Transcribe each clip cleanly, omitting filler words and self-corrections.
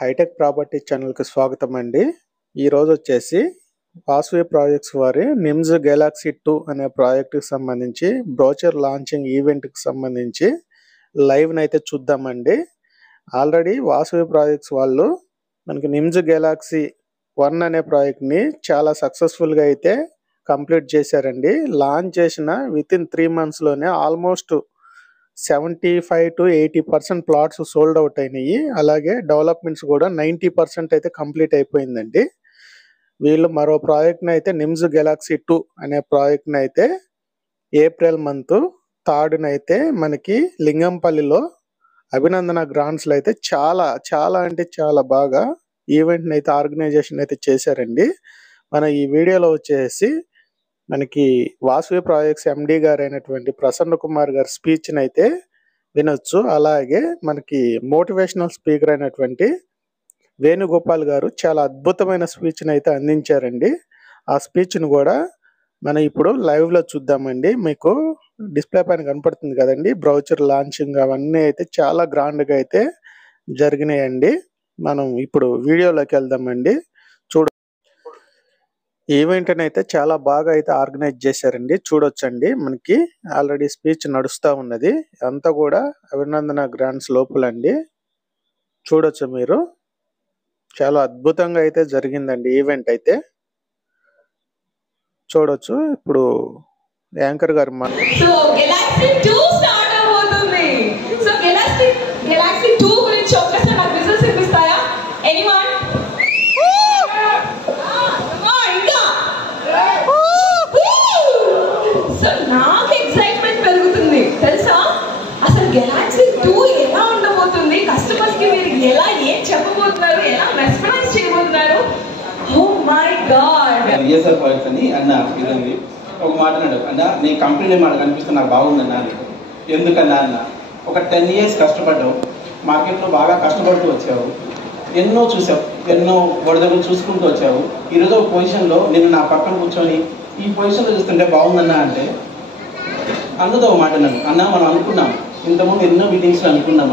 Hitech property ఛానల్కి స్వాగతం అండి. ఈరోజు వచ్చేసి వాసవి ప్రాజెక్ట్స్ వారి నిమ్స్ గెలాక్సీ 2 అనే ప్రాజెక్టుకి సంబంధించి బ్రోచర్ లాంచింగ్ ఈవెంట్కి సంబంధించి లైవ్ని అయితే చూద్దామండి. ఆల్రెడీ వాసవి ప్రాజెక్ట్స్ వాళ్ళు మనకి నిమ్స్ గెలాక్సీ 1 అనే ప్రాజెక్ట్ని చాలా సక్సెస్ఫుల్గా అయితే కంప్లీట్ చేశారండి. లాంచ్ చేసిన విత్ ఇన్ 3 monthsలోనే almost 75 to 80% plots sold out అయినాయి. అలాగే డెవలప్మెంట్స్ కూడా 90% అయితే కంప్లీట్ అయిపోయిందండి. వీళ్ళు మరో ప్రాజెక్ట్ని అయితే నిమ్స్ గెలాక్సీ 2 అనే ప్రాజెక్ట్ని అయితే ఏప్రిల్ మంత్ 3rd అయితే మనకి లింగంపల్లిలో అభినందన గ్రాండ్స్లో అయితే చాలా అంటే చాలా బాగా ఈవెంట్ని అయితే ఆర్గనైజేషన్ అయితే చేశారండి. మన ఈ వీడియోలో వచ్చేసి మనకి వాసవి ప్రాజెక్ట్స్ ఎండి గారు అయినటువంటి ప్రసన్న కుమార్ గారి స్పీచ్ని అయితే వినొచ్చు. అలాగే మనకి మోటివేషనల్ స్పీకర్ అయినటువంటి వేణుగోపాల్ గారు చాలా అద్భుతమైన స్పీచ్ని అయితే అందించారండి. ఆ స్పీచ్ను కూడా మనం ఇప్పుడు లైవ్లో చూద్దామండి. మీకు డిస్ప్లే పైన కనపడుతుంది కదండి, బ్రౌచర్ లాంచింగ్ అవన్నీ అయితే చాలా గ్రాండ్గా అయితే జరిగినాయండి. మనం ఇప్పుడు వీడియోలోకి వెళ్దామండి. ఈవెంట్ అయితే చాలా బాగా అయితే ఆర్గనైజ్ చేశారండి. చూడొచ్చండి, మనకి ఆల్రెడీ స్పీచ్ నడుస్తూ ఉన్నది. అంతా కూడా అభినందన గ్రాండ్స్ లోపలండి. చూడొచ్చు మీరు, చాలా అద్భుతంగా అయితే జరిగిందండి ఈవెంట్ అయితే. చూడొచ్చు ఇప్పుడు యాంకర్ గారు గెలాక్సీ 2 ఎలా ఉండబోతుంది, కస్టమర్స్ కి మీరు ఎలా ఏం చెప్పబోతున్నారు, ఎలా రెస్పాన్స్ చేయబోతున్నారు? Oh my god. ESR projects అని అన్న ఇదండి ఒక మాట అన్నాడు అన్న, నీ కంపెనీ మాట కనిపిస్తే నాకు బాగుందన్నా అని. ఎందుకన్నా అన్న, ఒక 10 years కష్టపడ్డావు, మార్కెట్లో బాగా కష్టపడుతూ వచ్చావు, ఎన్నో చూసావు, ఎన్నో వడదగులు చూసుకుంటూ వచ్చావు. ఈరోజు ఒక పొజిషన్లో నేను నా పక్కన కూర్చొని ఈ పొజిషన్లో చూస్తుంటే బాగుందన్నా అంటే అన్నతో ఒక మాట అన్నాను. అన్న మనం అనుకున్నాం, ఇంతకుముందు ఎన్నో మీటింగ్స్లో అనుకున్నాం,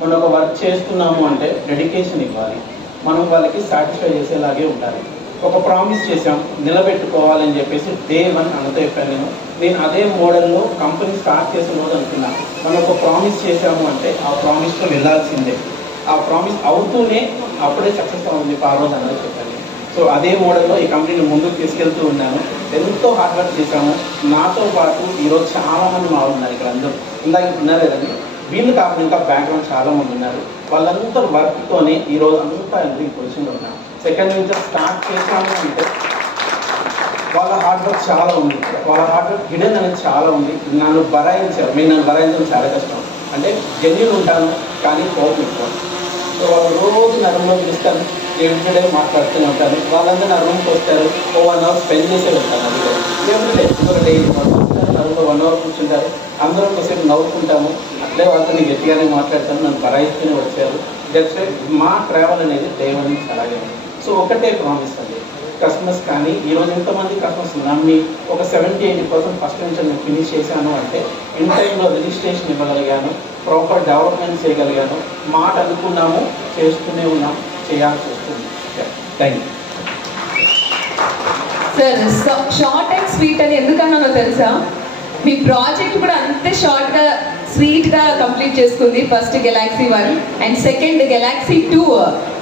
మనం ఒక వర్క్ చేస్తున్నాము అంటే డెడికేషన్ ఇవ్వాలి, మనం వాళ్ళకి సాటిస్ఫై చేసేలాగే ఉండాలి. ఒక ప్రామిస్ చేసాం, నిలబెట్టుకోవాలని చెప్పేసి డే 1 అన్నతో చెప్పాను. నేను అదే మోడల్లో కంపెనీ స్టార్ట్ చేసిన రోజు అనుకున్నా, మనం ఒక ప్రామిస్ చేసాము అంటే ఆ ప్రామిస్తో వెళ్ళాల్సిందే, ఆ ప్రామిస్ అవుతూనే అప్పుడే సక్సెస్ అవుతుంది ఆ రోజు అన్నది చెప్పాను. సో అదే మోడల్లో ఈ కంపెనీని ముందుకు తీసుకెళ్తూ ఉన్నాను. ఎంతో హార్డ్ వర్క్ చేశాము. నాతో పాటు ఈరోజు చాలామంది మా ఉన్నారు ఇక్కడ, అందరూ ఇందాక ఉన్నారు కదండి, వీళ్ళు కాకుండా ఇంకా బ్యాక్గ్రౌండ్ చాలామంది ఉన్నారు. వాళ్ళంతా వర్క్తోనే ఈరోజు అంతా ఈ పొజిషన్లో ఉన్నాం. సెకండ్ నుంచి స్టార్ట్ చేసాము అంటే వాళ్ళ హార్డ్ వర్క్ చాలా ఉంది, వాళ్ళ హార్డ్ వర్క్ హిడెన్ అనేది చాలా ఉంది. నన్ను బరాయించారు, మీరు నన్ను బరాయించడం చాలా కష్టం. అంటే జెన్యూన్ ఉంటాను కానీ కోపం ఎక్కువ. సో వాళ్ళు రోజు నా రూమ్లో పిలుస్తాను, ఎవ్రీడే మాట్లాడుతూనే ఉంటాను. వాళ్ళందరూ నా రూమ్కి వస్తారు, 1 hour స్పెండ్ చేసే వెళ్తాను. అందులో ఎవ్రీడే ఇంకొక డే నా రూమ్లో 1 hour కూర్చుంటారు, అందరం కొద్దిసేపు నవ్వుకుంటాము. అట్లే వాళ్ళతో గట్టిగానే మాట్లాడతాను, నన్ను బరాయిస్తూనే వచ్చారు. జస్ట్ మా ట్రావెల్ అనేది డే 1 నుంచి అలాగే ఉంది. సో ఒకటే ప్రామిస్ అండి, కస్టమర్స్ కానీ ఈరోజు ఎంతమంది కస్టమర్స్ నమ్మి ఒక 70-80% ఫస్ట్ నుంచి నేను ఫినిష్ చేశాను అంటే ఇన్ టైంలో రిజిస్ట్రేషన్ ఇవ్వగలిగాను, ప్రాపర్ డెవలప్మెంట్ చేయగలిగాను. మాట అనుకున్నాము, చేస్తూనే ఉన్నాం, చేయాల్సి వస్తుంది. Thank you sir. Short and sweet అని ఎందుకన్నానో తెలుసా? మీ ప్రాజెక్ట్ కూడా అంతే షార్ట్గా స్వీట్గా కంప్లీట్ చేసుకుంది. First Galaxy 1 and second Galaxy 2.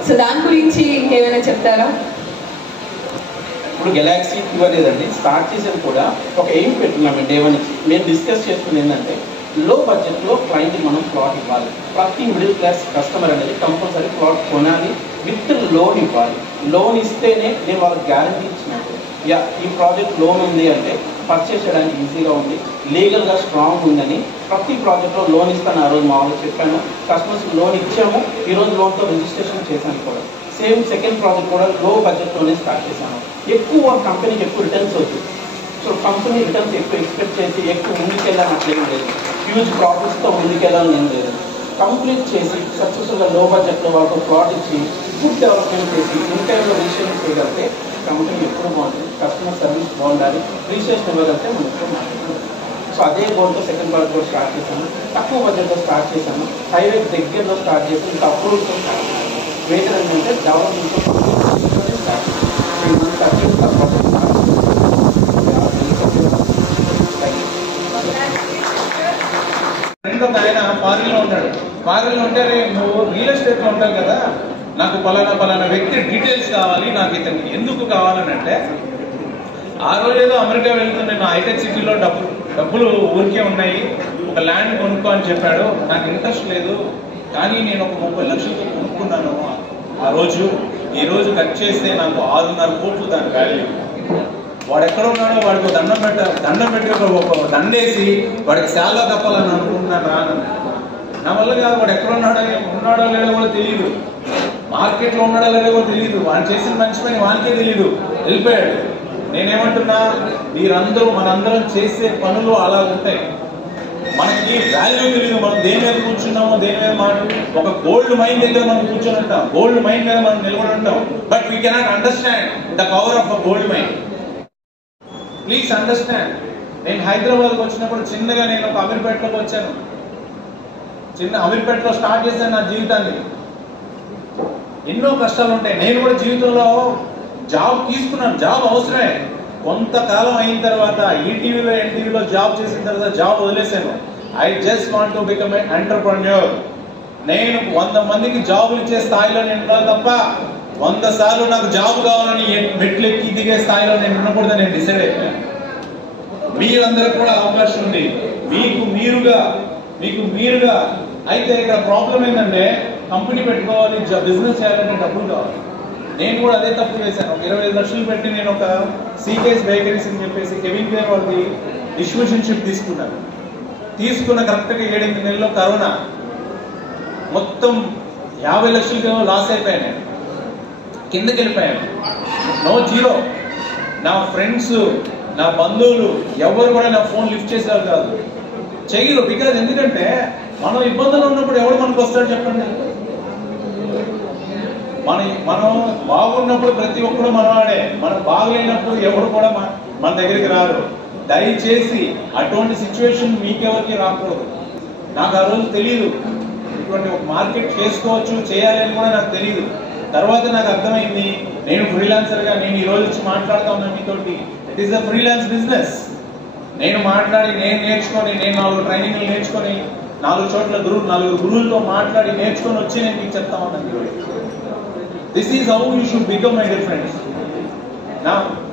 So దాని గురించి ఇంకేమైనా చెప్తారా? ఇప్పుడు గెలాక్సీ 2 అనేదండి స్టార్ట్ చేసేది కూడా ఒక ఎయిమ్ పెట్టుకున్నాము డే 1 నుంచి. మేము డిస్కస్ చేసుకుని ఏంటంటే లో బడ్జెట్లో క్లయింట్కి మనం ప్లాట్ ఇవ్వాలి. ప్రతి మిడిల్ క్లాస్ కస్టమర్ అనేది కంపల్సరీ ప్లాట్ కొనాలి, విత్ లోన్ ఇవ్వాలి. లోన్ ఇస్తేనే నేను వాళ్ళకి గ్యారంటీ ఇచ్చినట్టు, యా ఈ ప్రాజెక్ట్ లోన్ ఉంది అంటే పర్చేస్ చేయడానికి ఈజీగా ఉంది, లీగల్గా స్ట్రాంగ్ ఉందని. ప్రతి ప్రాజెక్ట్లో లోన్ ఇస్తాను ఆ రోజు మా వాళ్ళు చెప్పాను. కస్టమర్స్కి లోన్ ఇచ్చాము, ఈరోజు లోన్తో రిజిస్ట్రేషన్ చేశాను కూడా. సేమ్ సెకండ్ ప్రాజెక్ట్ కూడా లో బడ్జెట్లోనే స్టార్ట్ చేశాను. ఎక్కువ కంపెనీకి ఎక్కువ రిటర్న్స్ వద్దు. సో కంపెనీ రిటర్న్స్ ఎక్కువ ఎక్స్పెక్ట్ చేసి ఎక్కువ ముందుకెళ్ళాలని అట్లేం లేదు, హ్యూజ్ ప్రాఫిట్స్తో ముందుకెళ్ళాలని ఏం లేదు. కంప్లీట్ చేసి సక్సెస్ఫుల్గా లో బడ్జెట్లో వాళ్ళకు ప్లాట్ ఇచ్చి గుడ్ డెవలప్మెంట్ చేసి ఇన్ టైంలో రిజిస్ట్రేషన్ చేయగలిగితే కంపెనీ ఎప్పుడు బాగుంటుంది, కస్టమర్ సర్వీస్ బాగుండాలి, రిజిస్ట్రేషన్ ఇవ్వగలిగితే మనం ఎక్కువ మాట్లాడుతుంది. సో అదే గోల్తో సెకండ్ ప్రాజెక్ట్ కూడా స్టార్ట్ చేశాను. తక్కువ బడ్జెట్తో స్టార్ట్ చేశాను, హైవే దగ్గరలో స్టార్ట్ చేసి ఇంకా అప్రూవ్స్తో స్టార్ట్ చేశాను. greater అంటే డెవలప్మెంట్ ఫ్రెండ్ ఒక ఆయన ఫారిన్లో ఉంటాడు. ఫారిన్లో ఉంటే నువ్వు రియల్ ఎస్టేట్లో ఉంటావు కదా, నాకు పలానా వ్యక్తి డీటెయిల్స్ కావాలి, నాకు ఇతనికి ఎందుకు కావాలని అంటే, ఆ రోజు ఏదో అమెరికా వెళ్తున్న నేను హైటెక్ సిటీలో డబ్బులు ఊరికే ఉన్నాయి, ఒక ల్యాండ్ కొనుక్కో అని చెప్పాడు. నాకు ఇంట్రెస్ట్ లేదు, కానీ నేను ఒక 30 లక్షలతో కొనుక్కున్నాను ఆ రోజు. ఈ రోజు కట్ చేస్తే నాకు 6.5 కోట్లు దాని వాల్యూ. వాడు ఎక్కడ ఉన్నాడో వాడికి దండం పెట్టి ఒక దండేసి వాడికి శాలా తప్పాలని అనుకుంటున్నాను రా. నా వల్ల కాదు. వాడు ఎక్కడ ఉన్నాడో లేదో కూడా తెలియదు, మార్కెట్లో ఉన్నాడో లేదో కూడా తెలియదు, వాడు చేసిన మంచి పని వానికే తెలియదు, వెళ్ళిపోయాడు. నేనేమంటున్నా, మీరందరూ మనందరం చేసే పనులు అలా ఉంటాయి. మనకి వాల్యూ తెలియదు, మనం దేని మీద కూర్చున్నామో దేని మీద మనం ఒక గోల్డ్ మైన్ దగ్గర మనం కూర్చొని ఉంటాం, గోల్డ్ మైన్ మీద మనం నిలబడి ఉంటాం. But we cannot understand the power of a gold mine. Please understand. నేను హైదరాబాద్కి వచ్చినప్పుడు చిన్నగా నేను ఒక అమీర్పేటలోకి వచ్చాను. అమీర్పేటలో స్టార్ట్ చేశాను నా జీవితాన్ని. ఎన్నో కష్టాలు ఉంటాయి. నేను కూడా జీవితంలో జాబ్ తీసుకున్నాను, జాబ్ అవసరమే. కొంతకాలం అయిన తర్వాత ఈటీవీలో ఎన్టీవీలో జాబ్ చేసిన తర్వాత జాబ్ వదిలేశాను. I just want to become a entrepreneur. నేను 100 మందికి జాబులు ఇచ్చే స్థాయిలో నేను ఉండాలి తప్ప 100 సార్లు నాకు జాబ్ కావాలని మెట్లు ఎక్కి దిగే స్థాయిలో నేను ఉండకూడదని నేను డిసైడ్ అయిపోయాను. మీరందరికీ కూడా అవకాశం ఉంది, మీకు మీరుగా. అయితే ఇక్కడ ప్రాబ్లం ఏంటంటే, కంపెనీ పెట్టుకోవాలి, బిజినెస్ చేయాలంటే డబ్బులు కావాలి. నేను కూడా అదే తప్పు చేశాను. 25 లక్షలు పెట్టి నేను ఒక సీకేఎస్ బేకరీస్ అని చెప్పేసి కెవిన్ కేర్ వాళ్ళది డిస్ట్రిబ్యూషన్షిప్ తీసుకున్న కరెక్ట్గా 7-8 నెలల్లో కరోనా మొత్తం 50 లక్షలకి లాస్ అయిపోయాను. నేను కిందకి వెళ్ళిపోయాను. No zero. నా ఫ్రెండ్స్, నా బంధువులు ఎవరు కూడా నా ఫోన్ లిఫ్ట్ చేసేవారు కాదు, చెయ్యరు. బికాజ్ ఎందుకంటే మనం ఇబ్బందులు ఉన్నప్పుడు ఎవరు మనకు వస్తాడు చెప్పండి. మనం బాగున్నప్పుడు ప్రతి ఒక్కరు మనవాడే, మనం బాగులేనప్పుడు ఎవరు కూడా మన దగ్గరికి రారు. దయచేసి అటువంటి సిచ్యువేషన్ మీకెవరికి రాకూడదు. నాకు ఆ రోజు తెలియదు ఇటువంటి ఒక మార్కెట్ చేసుకోవచ్చు, చేయాలి అని కూడా నాకు తెలియదు. తర్వాత నాకు అర్థమైంది, నేను ఫ్రీలాన్సర్గా నేను ఈ రోజు వచ్చి మాట్లాడుతా ఉన్నాను మీతోటి. It is a freelance business. నేను మాట్లాడి, నేను నేర్చుకొని, నేను 4 ట్రైనింగ్లు నేర్చుకొని, 4 చోట్ల 4 గురువులతో మాట్లాడి నేర్చుకొని వచ్చి నేను మీకు చెప్తా ఉన్నాను. This is how you should become my dear friends.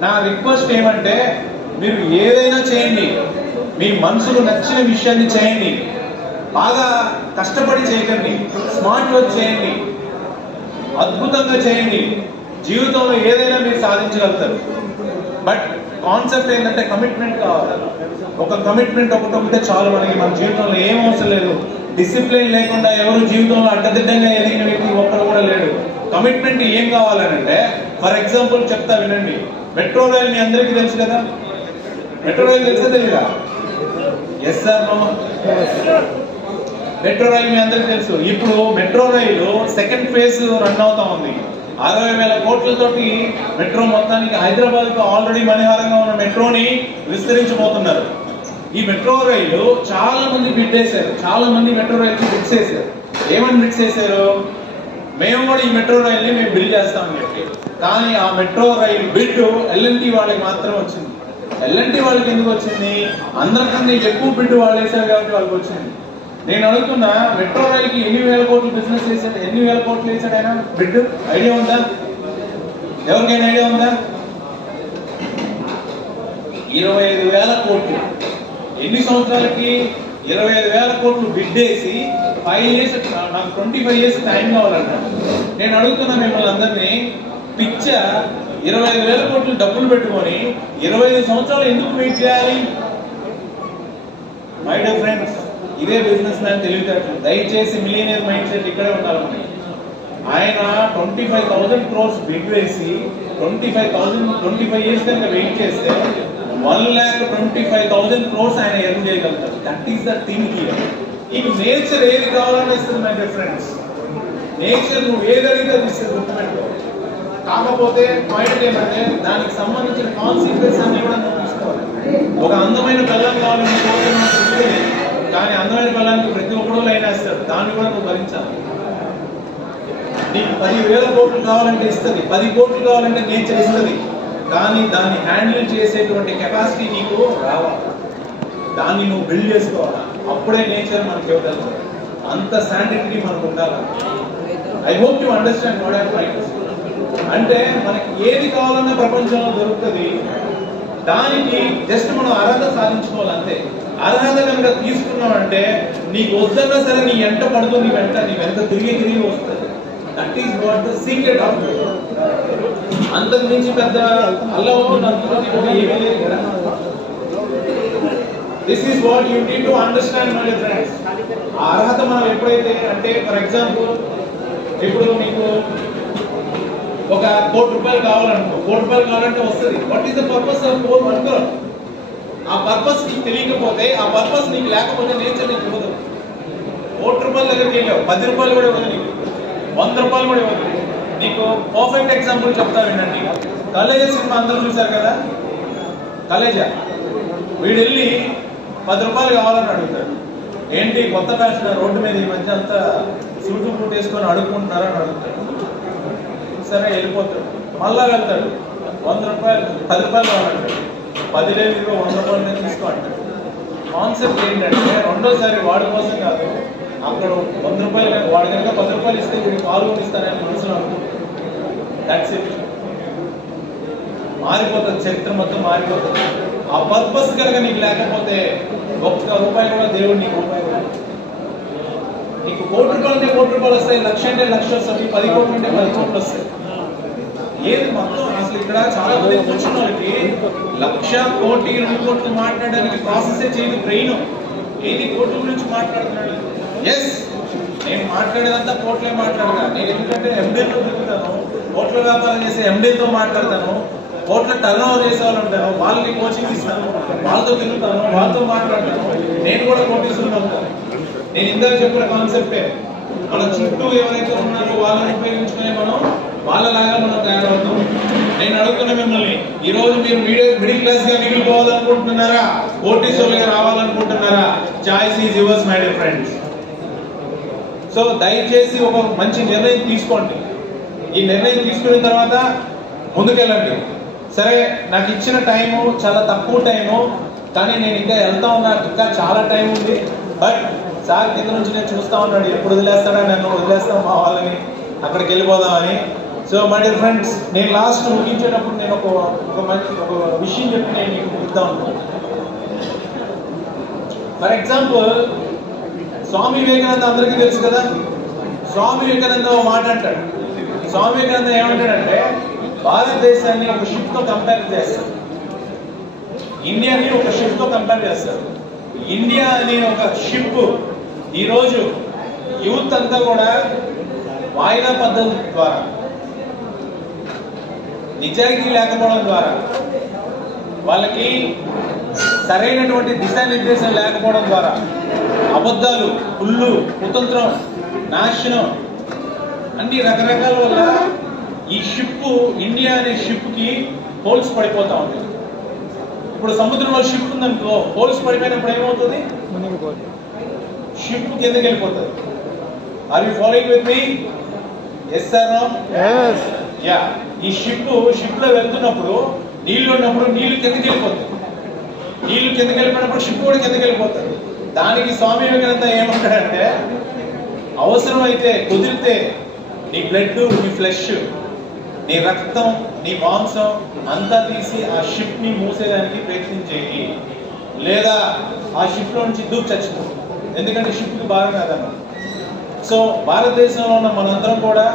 నా రిక్వెస్ట్ ఏమంటే, మీరు ఏదైనా చేయండి, మీ మనసుకు నచ్చిన విషయాన్ని చేయండి, బాగా కష్టపడి చేయకండి, స్మార్ట్ వర్క్ చేయండి, అద్భుతంగా చేయండి. జీవితంలో ఏదైనా మీరు సాధించగలుగుతారు. బట్ కాన్సెప్ట్ ఏంటంటే కమిట్మెంట్ కావాలి. ఒక కమిట్మెంట్ ఒకటి ఉంటే చాలు. మన జీవితంలో ఏం అవసరం లేదు. డిసిప్లిన్ లేకుండా ఎవరు జీవితంలో అడ్డదిడ్డంగా ఎదిగిన వ్యక్తి ఒక్కరు కూడా లేడు. కమిట్మెంట్ ఏం కావాలనంటే, ఫర్ ఎగ్జాంపుల్ చెప్తా వినండి. మెట్రో రైల్ మీ అందరికీ తెలుసు కదా. మెట్రో రైల్ తెలుసా తెలీదా? Yes sir no? Metro rail మీ అందరికీ తెలుసు. ఇప్పుడు metro rail second phase run అవుతా ఉంది. 60,000 కోట్లతోటి మెట్రో మొత్తానికి హైదరాబాద్ కు ఆల్రెడీ మనోహరంగా ఉన్న మెట్రోని విస్తరించబోతున్నారు. ఈ మెట్రో రైలు చాలా మంది బిడ్ వేశారు, చాలా మంది మెట్రో రైలు బిడ్స్ వేశారు. ఏమని బిడ్స్ వేశారు? మేము కూడా ఈ మెట్రో రైల్ని మేము బిల్డ్ చేస్తామని చెప్పి. కానీ ఆ మెట్రో రైలు బిడ్ ఎల్ఎన్టీ వాళ్ళకి మాత్రం వచ్చింది. ఎల్ఎన్టీ వాళ్ళకి ఎందుకు వచ్చింది? అందరికన్నా ఎక్కువ బిడ్ వాళ్ళు వేశారు కాబట్టి వాళ్ళకి వచ్చింది. నేను అడుగుతున్నా, మెట్రో రైల్కి ఎన్ని వేల కోట్లు బిజినెస్ చేశాడు, ఎన్ని వేల కోట్లు వేసాడు ఆయన బిడ్? ఐడియా ఉందా? ఎవరికైనా ఐడియా ఉందా? 25,000 కోట్లు. ఎన్ని సంవత్సరాలకి? 25,000 కోట్లు బిడ్ వేసి 5 years, నాకు 25 years టైం కావాలంట. నేను అడుగుతున్నా మిమ్మల్ని అందరినీ, పిచ్చ 25,000 కోట్లు డబ్బులు పెట్టుకొని 25 సంవత్సరాలు ఎందుకు వెయిట్ చేయాలి? మై డియర్ ఫ్రెండ్స్, ఇదే బిజినెస్ మ్యాన్ తెలివితేటలు. దయచేసి మిలియనియర్ మైండ్ సెట్ ఇక్కడే ఉండాలని. ఆయన 25,000 crores బిడ్ వేసి 25 years కనుక వెయిట్ చేస్తే 1,25,000 crores ఆయన ఎర్న్ చేయగలుగుతారు. That is the thing here. నీకు నేచర్ ఏది కావాలని ఇస్తుంది మై డియర్ ఫ్రెండ్స్. నేచర్ నువ్వు ఏదైతే అది ఇస్తుంది, గుర్తుపెట్టుకో. కాకపోతే పాయింట్ ఏమంటే, దానికి సంబంధించిన కాన్సిక్వెన్స్ అన్ని కూడా నువ్వు తీసుకోవాలి. ఒక అందమైన కళ్ళం కావాలని కోరుకునే, కానీ అందమైన కళ్ళానికి ప్రతి ఒక్కరూ లైన్ వేస్తాడు, దాన్ని కూడా నువ్వు భరించాలి. నీకు 10,000 కోట్లు కావాలంటే ఇస్తుంది, 10 కోట్లు కావాలంటే నేచర్ ఇస్తుంది. కానీ దాన్ని హ్యాండిల్ చేసేటువంటి కెపాసిటీ నీకు రావాలి, దాన్ని నువ్వు బిల్డ్ చేసుకోవాలి. అప్పుడే నేచర్ మనకి ఇవ్వగలుగుతుంది. అంత శాండిటీ మనకు ఉండాలి. I hope you understand what I tried. అంటే మనకి ఏది కావాలన్నా ప్రపంచంలో దొరుకుతుంది, దానికి జస్ట్ మనం అర్హత సాధించుకోవాలి అంతే. అర్హత కనుక తీసుకున్నామంటే నీకు వద్దన్నా సరే నీ ఎంట పడుతూ నీ వెంట తిరిగి వస్తుంది. That is what the secret of it. అంతకు మించి పెద్ద అల్లవుతుంది అంతలో ఏమీ లేదు కదా. This is what you need to understand my friends. ఆ అర్హత మనం ఎప్పుడైతే, అంటే ఫర్ ఎగ్జాంపుల్ ఇప్పుడు నీకు ఒక 1 కోటి రూపాయలు కావాలనుకో, 1 కోటి రూపాయలు కావాలంటే వస్తుంది. What is the purpose of 1 crore? ఆ పర్పస్ నీకు తెలియకపోతే, ఆ పర్పస్ నీకు లేకపోతే నేచర్ నీకు ఇవ్వదు. 1 కోటి రూపాయల దగ్గరికి వెళ్ళావు, 10 రూపాయలు కూడా ఇవ్వదు నీకు, 100 రూపాయలు కూడా ఇవ్వదు. నీకు పర్ఫెక్ట్ ఎగ్జాంపుల్ చెప్తా వినండి. కలేజా సినిమా అందరూ చూశారు కదా. కలేజా వీడు వెళ్ళి 10 రూపాయలు కావాలని అడుగుతాడు. ఏంటి కొత్త ఫ్యాషన్ రోడ్డు మీద ఈ మధ్య అంతా సూటు బూట్ వేసుకొని అడుక్కుంటున్నారా అని అడుగుతాడు. సరే వెళ్ళిపోతాడు. మళ్ళా వెళ్తాడు, 100 రూపాయలు 10 రూపాయలు కావాలంటాడు. 10 లేదు 100 రూపాయలు తీసుకో అంటాడు. కాన్సెప్ట్ ఏంటంటే రెండోసారి వాడి కోసం కాదు, అక్కడ 100 రూపాయలు వాడి కనుక 10 రూపాయలు ఇస్తే వీడు పాల్గొనిస్తారని మనసులో అనుకుంటాడు. That's it. మారిపోతుంది, చరిత్ర మొత్తం మారిపోతుంది. ఆ పర్పస్ కనుక నీకు లేకపోతే 1 రూపాయి కూడా దేవుడు నీకు రూపాయి కూడా. నీకు 1 కోటి రూపాయలు అంటే 1 కోటి రూపాయలు వస్తాయి, 1,00,000 అంటే 1,00,000 వస్తాయి, 10 కోట్లు అంటే 10 కోట్లు వస్తాయి. ఏది మొత్తం అసలు ఇక్కడ చాలా మంది కూర్చున్న వాళ్ళకి 1,00,000 కోటి 2 కోట్లు మాట్లాడడానికి ప్రాసెసే చేయదు బ్రెయిన్. ఏది కోట్ల గురించి మాట్లాడుతున్నాడు? ఎస్, నేను మాట్లాడేదంతా కోట్లే మాట్లాడగా. నేను ఎందుకంటే ఎండీతో తిరుగుతాను, కోట్ల వ్యాపారం చేసే ఎండీతో మాట్లాడతాను, కోట్ల టర్న్ ఓవర్ చేసే వాళ్ళు ఉంటాను, వాళ్ళని కోచింగ్ ఇస్తాను, వాళ్ళతో తిరుగుతాను, వాళ్ళతో మాట్లాడతాను. నేను కూడా కోటీశ్వరుడు అవుతాను. నేను ఇందాక చెప్పిన కాన్సెప్టే, మన చుట్టూ ఎవరైతే ఉన్నారో వాళ్ళని ఉపయోగించుకునే మనం వాళ్ళలాగా మనం తయారవుతాం. నేను అడుగుతున్నా మిమ్మల్ని, ఈ రోజు మీరు మిడిల్ క్లాస్ గా మిగిలిపోవాలనుకుంటున్నారా, కోటీశ్వరులుగా రావాలనుకుంటున్నారా? Choice is yours my dear friends. So దయచేసి ఒక మంచి నిర్ణయం తీసుకోండి. ఈ నిర్ణయం తీసుకున్న తర్వాత ముందుకెళ్ళండి. సరే, నాకు ఇచ్చిన టైము చాలా తక్కువ టైము, కానీ నేను ఇంకా వెళ్తా ఉన్నా, ఇంకా చాలా టైం ఉంది. బట్ సార్ కింద నుంచి నేను చూస్తా ఉన్నాడు, ఎప్పుడు వదిలేస్తాడా నన్ను, వదిలేస్తాం మా వాళ్ళని, అక్కడికి వెళ్ళిపోదామని. సో మై డియర్ ఫ్రెండ్స్, నేను లాస్ట్ ముగించేటప్పుడు నేను ఒక విషయం చెప్పి నేను మీకు ముగిద్దాం అనుకుంటున్నాను. ఫర్ ఎగ్జాంపుల్, స్వామి వివేకానంద అందరికీ తెలుసు కదా. స్వామి వివేకానంద ఒక మాట అంటాడు. స్వామి వివేకానంద ఏమంటాడంటే, భారతదేశాన్ని ఒక షిప్ తో కంపేర్ చేస్తారు, ఇండియాని ఒక షిప్ తో కంపేర్ చేస్తారు. ఇండియా అనే ఒక షిప్ ఈరోజు యూత్ అంతా కూడా వాయిదా పద్ధతి ద్వారా, నిజాయితీ లేకపోవడం ద్వారా, వాళ్ళకి సరైనటువంటి దిశానిర్దేశం లేకపోవడం ద్వారా, అబద్ధాలు, కుళ్ళు, కుతంత్రం, నాశనం, అన్ని రకరకాల వల్ల ఈ షిప్, ఇండియా అనే షిప్ కి హోల్స్ పడిపోతా ఉంటుంది. ఇప్పుడు సముద్రంలో షిప్ ఉందనుకో, హోల్స్ పడిపోయినప్పుడు ఏమవుతుంది? షిప్ కిందకి వెళ్ళిపోతుంది. Are you following with me? Yes sir, no? yes. Yeah. ఈ షిప్ లో వెళ్తున్నప్పుడు నీళ్లు ఉన్నప్పుడు నీళ్లు కిందకి వెళ్ళిపోతుంది. నీళ్లు కిందకి వెళ్ళిపోయినప్పుడు షిప్ కూడా కిందకి వెళ్ళిపోతుంది. దానికి స్వామి వివేకానంద ఏమంటాడంటే, అవసరం అయితే కుదిరితే నీ బ్లడ్, నీ ఫ్లెష్, నీ రక్తం, నీ మాంసం అంతా తీసి ఆ షిప్ ని మూసేయడానికి ప్రయత్నం చేయి, లేదా ఆ షిప్ లో నుంచి దూకి చచ్చిపో. ఎందుకంటే షిప్ కి భారం కాదన్న. సో భారతదేశంలో ఉన్న మనందరం కూడా,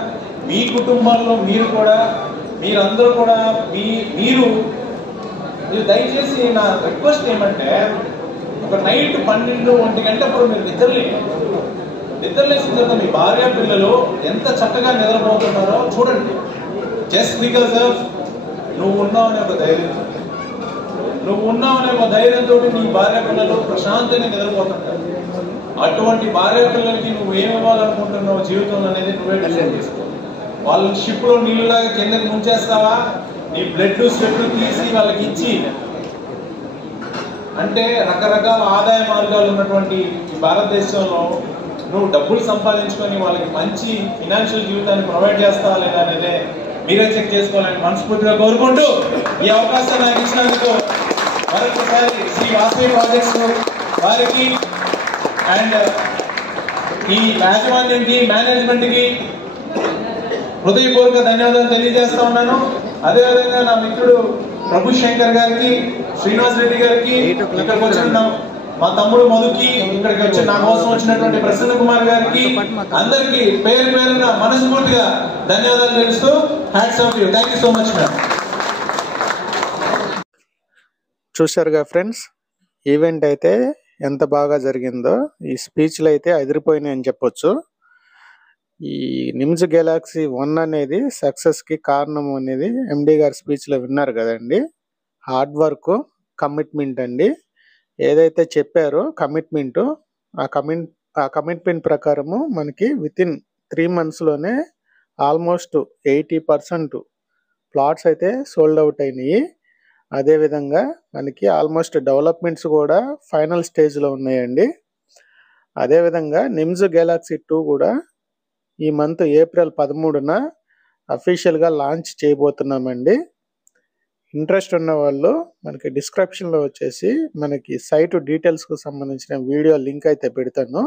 మీ కుటుంబాల్లో మీరందరూ కూడా మీరు దయచేసి నా రిక్వెస్ట్ ఏమంటే, ఒక నైట్ 12-1 గంటప్పుడు మీరు నిద్రలేసిన తర్వాత మీ భార్య పిల్లలు ఎంత చక్కగా నిద్రపోతున్నారో చూడండి. జస్ట్ బికాస్ ఆఫ్ నువ్వు ఉన్నావనే ఒక ధైర్యంతో నీ భార్య పిల్లలు ప్రశాంతంగా నిద్రపోతుంటారు. అటువంటి భార్య పిల్లలకి నువ్వు ఏమి ఇవ్వాలనుకుంటున్నావు జీవితంలో అనేది నువ్వే డిసైడ్ చేసుకో. వాళ్ళని షిప్ లో నీళ్ళలాగా కిందకి ముంచేస్తావా, నీ బ్లడ్ స్వెట్ తీసి వాళ్ళకి ఇచ్చి, అంటే రకరకాల ఆదాయ మార్గాలు ఉన్నటువంటి ఈ భారతదేశంలో నువ్వు డబ్బులు సంపాదించుకొని వాళ్ళకి మంచి ఫినాన్షియల్ జీవితాన్ని ప్రొవైడ్ చేస్తావా లేదా అనేది మీరే చెక్ చేసుకోవాలని మనస్ఫూర్తిగా కోరుకుంటూ ఈ అవకాశాన్ని నాకు ఇచ్చినందుకు మరొకసారి శ్రీ వాసవి ప్రాజెక్ట్స్ వారికి అండ్ ఈ యాజమాన్యానికి మేనేజ్మెంట్కి హృదయపూర్వక ధన్యవాదాలు తెలియజేస్తా ఉన్నాను. అదేవిధంగా నా మిత్రుడు ప్రభు శంకర్ గారికి, శ్రీనివాస్ రెడ్డి గారికి, ఇక్కడికి వచ్చిన మా తమ్ముడు మధుకి, ఇక్కడికి వచ్చి నా కోసం వచ్చినటువంటి ప్రసన్న కుమార్ గారికి, అందరికి పేరు పేరున మనస్ఫూర్తిగా ధన్యవాదాలు తెలుస్తూ hats off you. Thank you so much ma'am. చూశారుగా ఫ్రెండ్స్, ఈవెంట్ అయితే ఎంత బాగా జరిగిందో. ఈ స్పీచ్లు అయితే అదిరిపోయినాయి అని చెప్పొచ్చు. ఈ నిమ్స్ గెలాక్సీ 1 అనేది సక్సెస్కి కారణం అనేది ఎండి గారి స్పీచ్లో విన్నారు కదండి. హార్డ్ వర్క్, కమిట్మెంట్ అండి. ఏదైతే చెప్పారో కమిట్మెంట్, ఆ కమిట్మెంట్ ప్రకారము మనకి వితిన్ 3 monthsలోనే ఆల్మోస్ట్ 80% ప్లాట్స్ అయితే సోల్డ్ అవుట్ అయినాయి. అదేవిధంగా మనకి ఆల్మోస్ట్ డెవలప్మెంట్స్ కూడా ఫైనల్ స్టేజ్లో ఉన్నాయండి. అదేవిధంగా నిమ్స్ గెలాక్సీ 2 కూడా ఈ మంత్ ఏప్రిల్ 13న అఫీషియల్గా లాంచ్ చేయబోతున్నామండి. ఇంట్రెస్ట్ ఉన్న వాళ్ళు మనకి డిస్క్రిప్షన్లో వచ్చేసి మనకి సైట్ డీటెయిల్స్కు సంబంధించిన వీడియో లింక్ అయితే పెడతాను.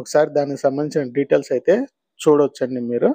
ఒకసారి దానికి సంబంధించిన డీటెయిల్స్ అయితే చూడొచ్చండి మీరు.